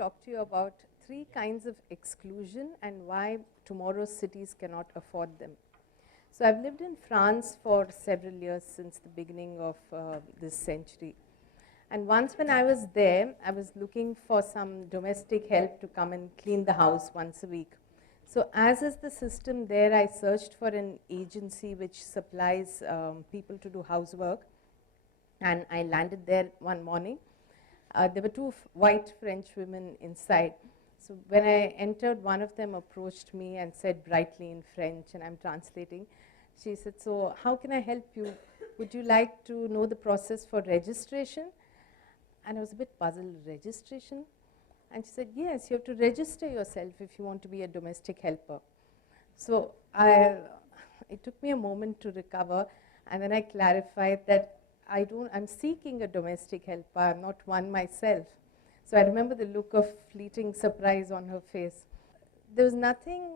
talk to you about 3 kinds of exclusion and why tomorrow's cities cannot afford them. So I've lived in France for several years since the beginning of this century. And once when I was there, I was looking for some domestic help to come and clean the house once a week. So as is the system there, I searched for an agency which supplies people to do housework. And I landed there one morning. There were 2 white French women inside. So when I entered, one of them approached me and said brightly in French, and I'm translating. She said, "So how can I help you? Would you like to know the process for registration?" And I was a bit puzzled, registration? And she said, "Yes, you have to register yourself if you want to be a domestic helper." So it took me a moment to recover, and then I clarified that I'm seeking a domestic helper, I'm not one myself. So I remember the look of fleeting surprise on her face. There was nothing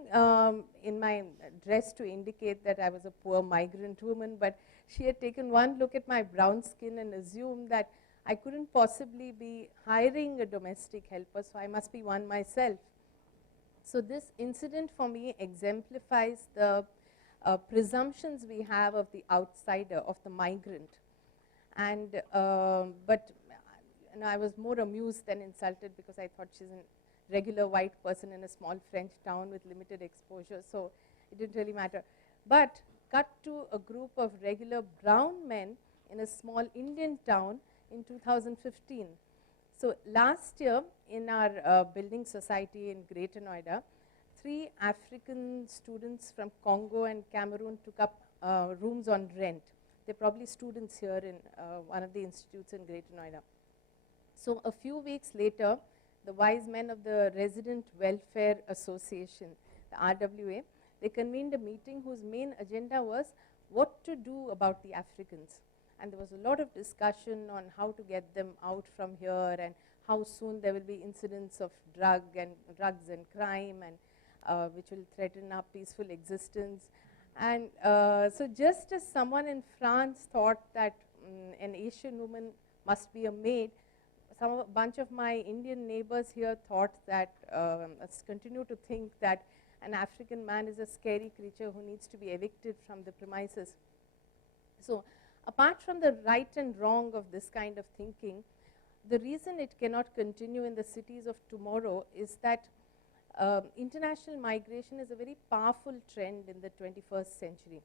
in my dress to indicate that I was a poor migrant woman, but she had taken one look at my brown skin and assumed that I couldn't possibly be hiring a domestic helper, so I must be one myself. So this incident for me exemplifies the presumptions we have of the outsider, of the migrant. And but I was more amused than insulted because I thought she's a regular white person in a small French town with limited exposure, so it didn't really matter. But cut to a group of regular brown men in a small Indian town in 2015. So last year in our building society in Greater Noida, 3 African students from Congo and Cameroon took up rooms on rent. They're probably students here in one of the institutes in Greater Noida. So a few weeks later, the wise men of the Resident Welfare Association, the RWA, they convened a meeting whose main agenda was what to do about the Africans. And there was a lot of discussion on how to get them out from here and how soon there will be incidents of drugs and crime and which will threaten our peaceful existence. And so just as someone in France thought that an Asian woman must be a maid, a bunch of my Indian neighbors here thought that, continue to think that an African man is a scary creature who needs to be evicted from the premises. So apart from the right and wrong of this kind of thinking, the reason it cannot continue in the cities of tomorrow is that international migration is a very powerful trend in the 21st century.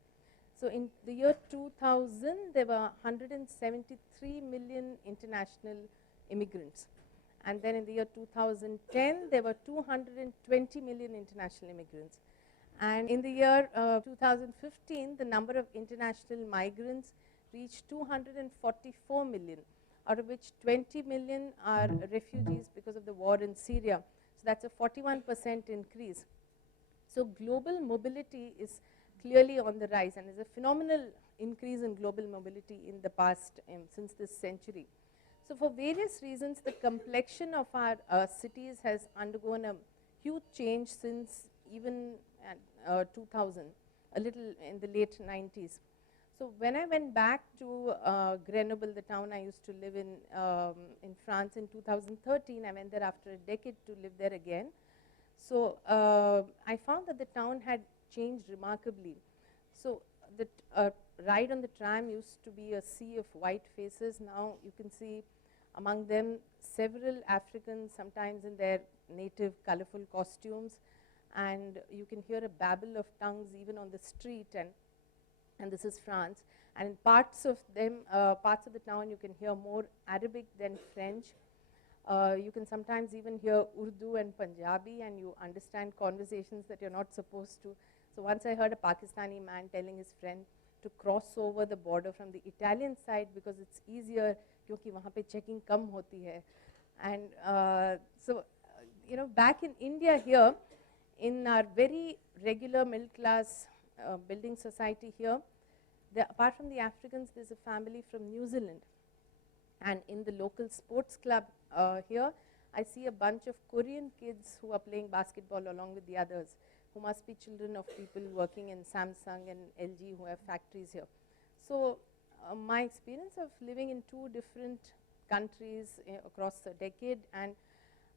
So in the year 2000, there were 173 million international immigrants. And then in the year 2010, there were 220 million international immigrants. And in the year 2015, the number of international migrants reached 244 million, out of which 20 million are refugees because of the war in Syria. So that's a 41% increase. So global mobility is clearly on the rise, and there's a phenomenal increase in global mobility in the past, since this century. So for various reasons, the complexion of our cities has undergone a huge change since even 2000, a little in the late 90s. So when I went back to Grenoble, the town I used to live in France in 2013, I went there after a decade to live there again. So I found that the town had changed remarkably. So the ride on the tram used to be a sea of white faces. Now you can see among them several Africans, sometimes in their native colorful costumes, and you can hear a babble of tongues even on the street, and this is France. And in parts of them, parts of the town, you can hear more Arabic than French. You can sometimes even hear Urdu and Punjabi, and you understand conversations that you're not supposed to. So once I heard a Pakistani man telling his friend to cross over the border from the Italian side because it's easier, क्योंकि वहाँ पे checking कम होती है. And so, back in India here, in our very regular middle class building society here, apart from the Africans, there's a family from New Zealand. And in the local sports club here, I see a bunch of Korean kids who are playing basketball along with the others, who must be children of people working in Samsung and LG who have factories here. So my experience of living in 2 different countries across a decade, and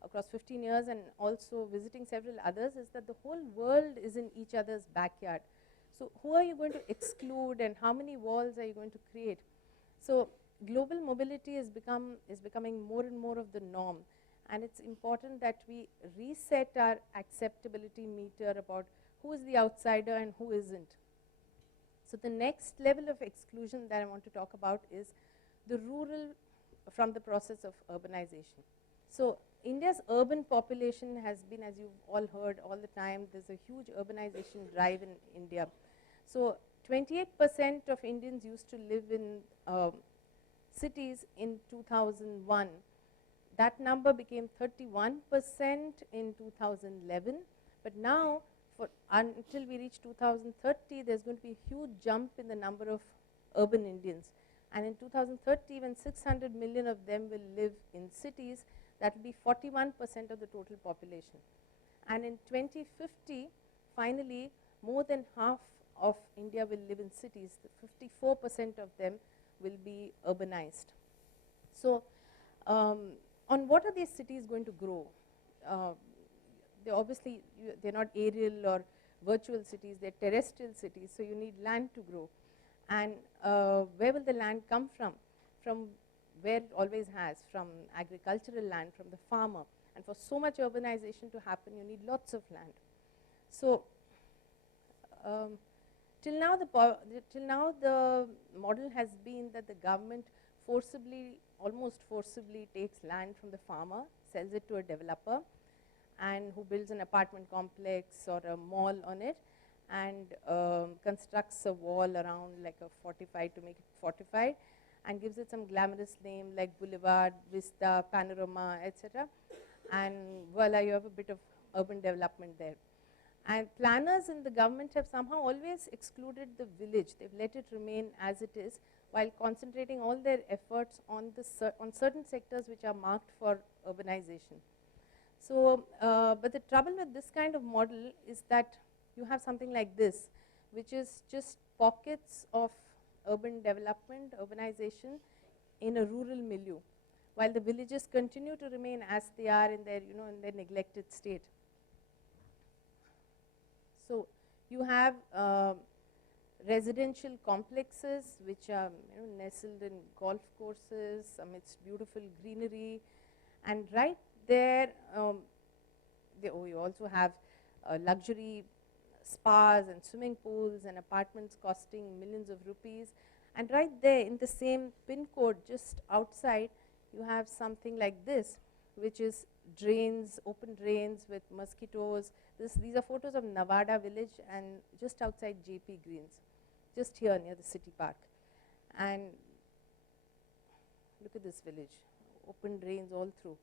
across 15 years and also visiting several others is that the whole world is in each other's backyard. So who are you going to exclude and how many walls are you going to create? So global mobility is becoming more and more of the norm, and it's important that we reset our acceptability meter about who is the outsider and who isn't. So the next level of exclusion that I want to talk about is the rural from the process of urbanization. So India's urban population has been, as you've all heard all the time, there's a huge urbanization drive in India. So 28% of Indians used to live in cities in 2001. That number became 31% in 2011, but now until we reach 2030, there's going to be a huge jump in the number of urban Indians. And in 2030, even 600 million of them will live in cities. That will be 41% of the total population. And in 2050, finally, more than half of India will live in cities. 54% of them will be urbanized. So on what are these cities going to grow? They're not aerial or virtual cities, they're terrestrial cities, so you need land to grow. And where will the land come from? From where it always has, from agricultural land, from the farmer. And for so much urbanization to happen, you need lots of land. So till now the model has been that the government almost forcibly takes land from the farmer, sells it to a developer, and who builds an apartment complex or a mall on it, and constructs a wall around like a fortified to make it fortified, and gives it some glamorous name like Boulevard, Vista, Panorama, etc. And voila, you have a bit of urban development there. And planners in the government have somehow always excluded the village. They've let it remain as it is, while concentrating all their efforts on certain sectors which are marked for urbanization. So, but the trouble with this kind of model is that you have something like this, which is just pockets of urban development, urbanization in a rural milieu, while the villages continue to remain as they are in their, in their neglected state. So you have residential complexes which are nestled in golf courses amidst beautiful greenery, and right there you also have luxury spas and swimming pools and apartments costing millions of rupees. And right there in the same pin code just outside, you have something like this, which is drains, open drains with mosquitoes. These are photos of Nevada village and just outside JP Greens, just here near the city park. And look at this village, open drains all through,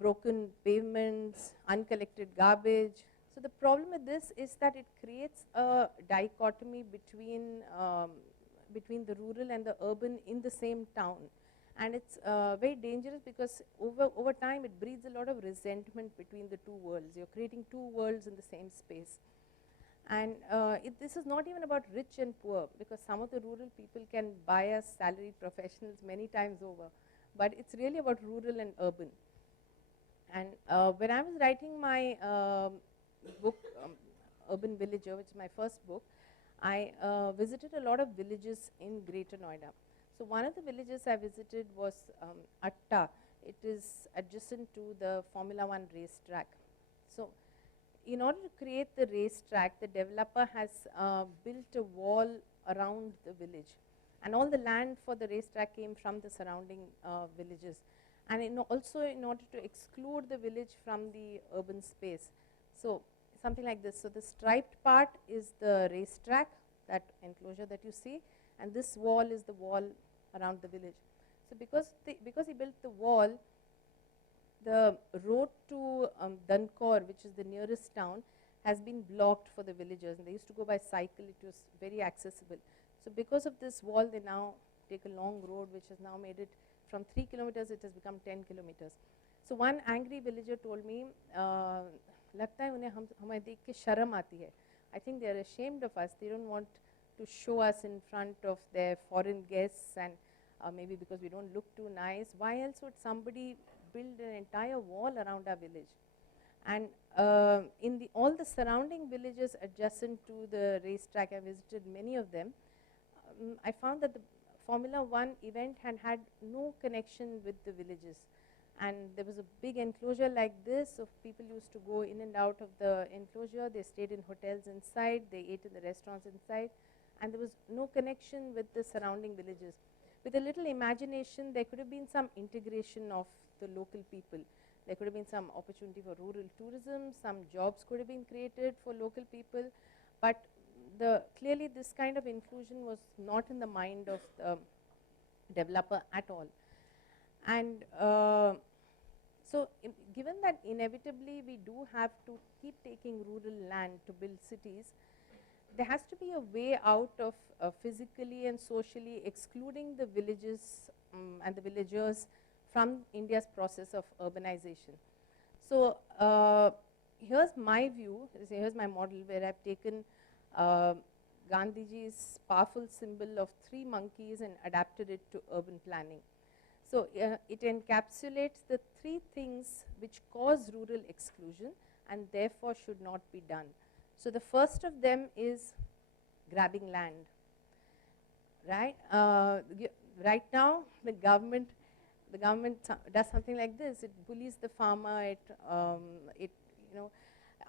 broken pavements, uncollected garbage. So the problem with this is that it creates a dichotomy between the rural and the urban in the same town. And it's very dangerous because over time it breeds a lot of resentment between the two worlds. You're creating two worlds in the same space. And this is not even about rich and poor, because some of the rural people can buy us salaried professionals many times over. But it's really about rural and urban. And when I was writing my book, Urban Villager, which is my first book, I visited a lot of villages in Greater Noida. So one of the villages I visited was Atta. It is adjacent to the Formula 1 racetrack. So in order to create the racetrack, the developer has built a wall around the village. And all the land for the racetrack came from the surrounding villages. And also in order to exclude the village from the urban space. So something like this. So the striped part is the racetrack, that enclosure that you see, and this wall is the wall around the village. So because he built the wall, the road to Dankor, which is the nearest town, has been blocked for the villagers. And they used to go by cycle. It was very accessible. So because of this wall, they now take a long road, which has now made it from 3 kilometers, it has become 10 kilometers. So one angry villager told me, लगता है उन्हें हमें देख के शर्म आती है. I think they are ashamed of us. They don't want to show us in front of their foreign guests, and maybe because we don't look too nice. Why else would somebody build an entire wall around our village. And in all the surrounding villages adjacent to the racetrack, I visited many of them, I found that the Formula One event had no connection with the villages. And there was a big enclosure like this, so people used to go in and out of the enclosure. They stayed in hotels inside, they ate in the restaurants inside, and there was no connection with the surrounding villages. With a little imagination, there could have been some integration of the local people. There could have been some opportunity for rural tourism, some jobs could have been created for local people, but clearly this kind of inclusion was not in the mind of the developer at all. And so given that inevitably we do have to keep taking rural land to build cities, there has to be a way out of physically and socially excluding the villages and the villagers from India's process of urbanization. So here's my view, here's my model where I've taken Gandhiji's powerful symbol of 3 monkeys and adapted it to urban planning. So it encapsulates the 3 things which cause rural exclusion and therefore should not be done. So the first of them is grabbing land, right? Right now, the government does something like this. It bullies the farmer. It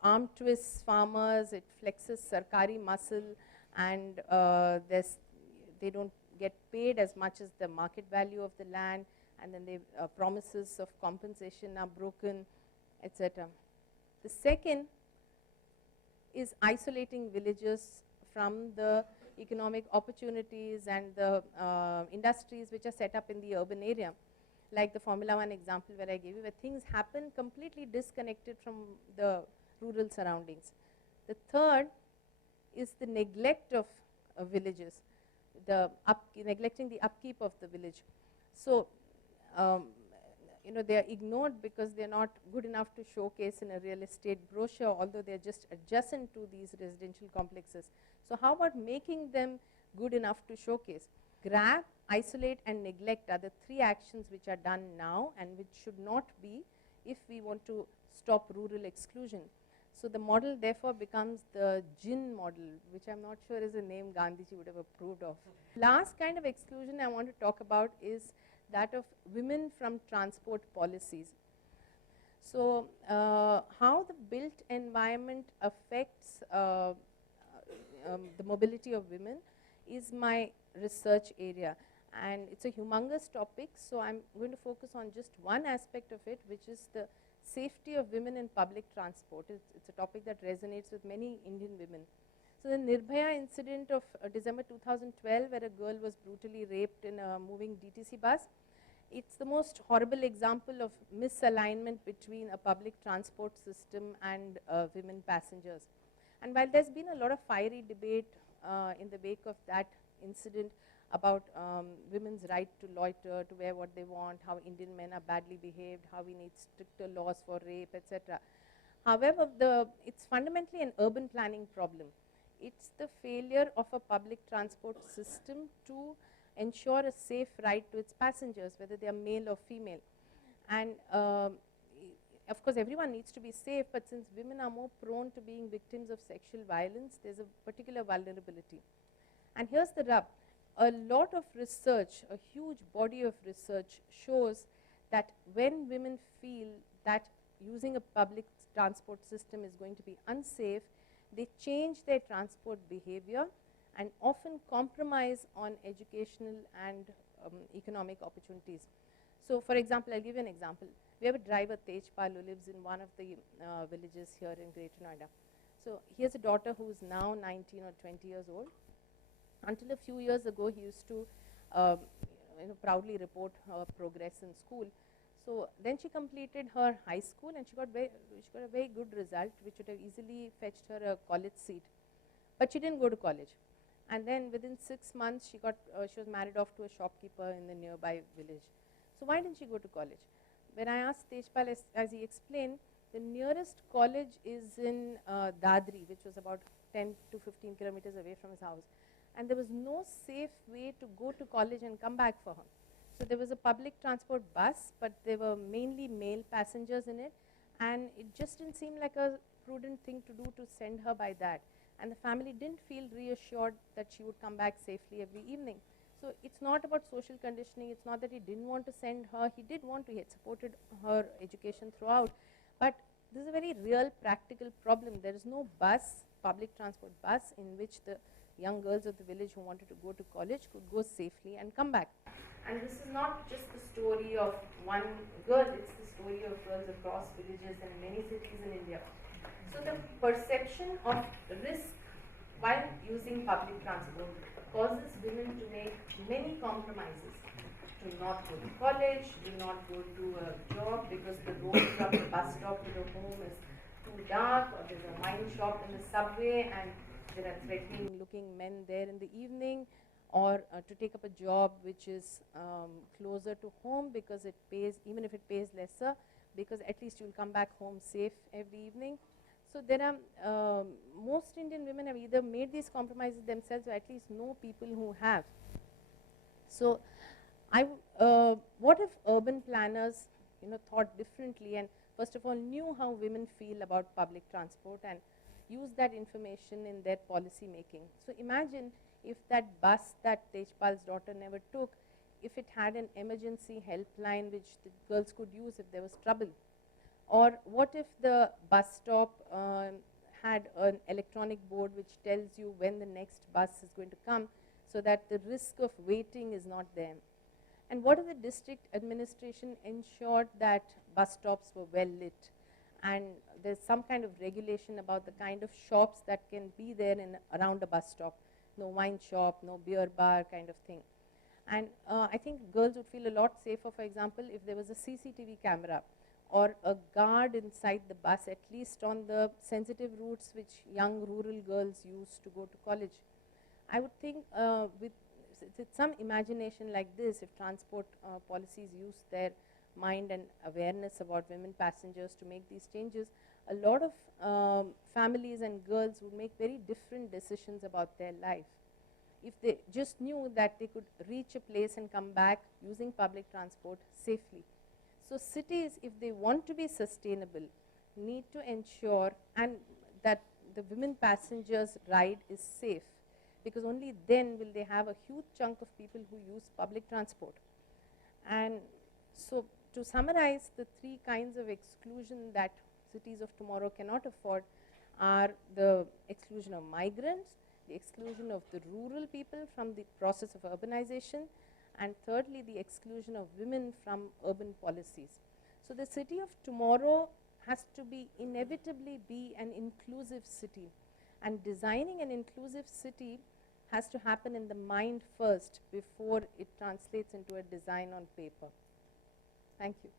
arm twists farmers. It flexes sarkari muscle, and they don't get paid as much as the market value of the land, and then the promises of compensation are broken, etc. The second is isolating villages from the economic opportunities and the industries which are set up in the urban area, like the Formula One example where I gave you, where things happen completely disconnected from the rural surroundings. The third is the neglect of villages, neglecting the upkeep of the village. So, they are ignored because they are not good enough to showcase in a real estate brochure, although they are just adjacent to these residential complexes. So how about making them good enough to showcase? Grab, isolate, and neglect are the 3 actions which are done now and which should not be if we want to stop rural exclusion. So the model therefore becomes the GIN model, which I'm not sure is a name Gandhiji would have approved of. Last kind of exclusion I want to talk about is that of women from transport policies. So how the built environment affects the mobility of women is my research area, and it's a humongous topic, so I'm going to focus on just one aspect of it, which is the safety of women in public transport. It's a topic that resonates with many Indian women. So the Nirbhaya incident of December 2012, where a girl was brutally raped in a moving DTC bus, it's the most horrible example of misalignment between a public transport system and women passengers. And while there's been a lot of fiery debate in the wake of that incident about women's right to loiter, to wear what they want, how Indian men are badly behaved, how we need stricter laws for rape, etc. However, it's fundamentally an urban planning problem. It's the failure of a public transport system to ensure a safe ride to its passengers, whether they are male or female. And of course, everyone needs to be safe, but since women are more prone to being victims of sexual violence, there's a particular vulnerability. And here's the rub. A lot of research, a huge body of research shows that when women feel that using a public transport system is going to be unsafe, they change their transport behavior and often compromise on educational and economic opportunities. So for example, I'll give you an example. We have a driver, Tejpal, who lives in one of the villages here in Greater Noida. So he has a daughter who is now 19 or 20 years old. Until a few years ago, he used to proudly report her progress in school. So then she completed her high school and she got a very good result, which would have easily fetched her a college seat. But she didn't go to college. And then within 6 months, she was married off to a shopkeeper in the nearby village. So why didn't she go to college? When I asked Tejpal, as he explained, the nearest college is in Dadri, which was about 10 to 15 kilometers away from his house. And there was no safe way to go to college and come back for her. So there was a public transport bus, but there were mainly male passengers in it, and it just didn't seem like a prudent thing to do to send her by that. And the family didn't feel reassured that she would come back safely every evening. So it's not about social conditioning, it's not that he didn't want to send her, he did want to, he had supported her education throughout, but this is a very real practical problem. There is no bus, public transport bus, in which the young girls of the village who wanted to go to college could go safely and come back. And this is not just the story of one girl, it's the story of girls across villages and many cities in India. So the perception of risk while using public transport causes women to make many compromises. To not go to college, to not go to a job because the road from the bus stop to the home is too dark, or there's a wine shop in the subway and there are threatening looking men there in the evening, or to take up a job which is closer to home because it pays, even if it pays lesser, because at least you'll come back home safe every evening. So there are, most Indian women have either made these compromises themselves or at least know people who have. So what if urban planners, thought differently and first of all knew how women feel about public transport and use that information in their policy making. So imagine if that bus that Tejpal's daughter never took, if it had an emergency helpline which the girls could use if there was trouble. Or what if the bus stop had an electronic board which tells you when the next bus is going to come, so that the risk of waiting is not there. And what if the district administration ensured that bus stops were well lit, and there's some kind of regulation about the kind of shops that can be there around a bus stop, no wine shop, no beer bar kind of thing. And I think girls would feel a lot safer, for example, if there was a CCTV camera or a guard inside the bus, at least on the sensitive routes which young rural girls use to go to college. I would think with some imagination like this, if transport policies use their mind and awareness about women passengers to make these changes, a lot of families and girls would make very different decisions about their life. If they just knew that they could reach a place and come back using public transport safely. So cities, if they want to be sustainable, need to ensure and that the women passengers' ride is safe, because only then will they have a huge chunk of people who use public transport. And so to summarize, the three kinds of exclusion that cities of tomorrow cannot afford are the exclusion of migrants, the exclusion of the rural people from the process of urbanization, and thirdly, the exclusion of women from urban policies. So the city of tomorrow has to inevitably be an inclusive city, and designing an inclusive city has to happen in the mind first before it translates into a design on paper. Thank you.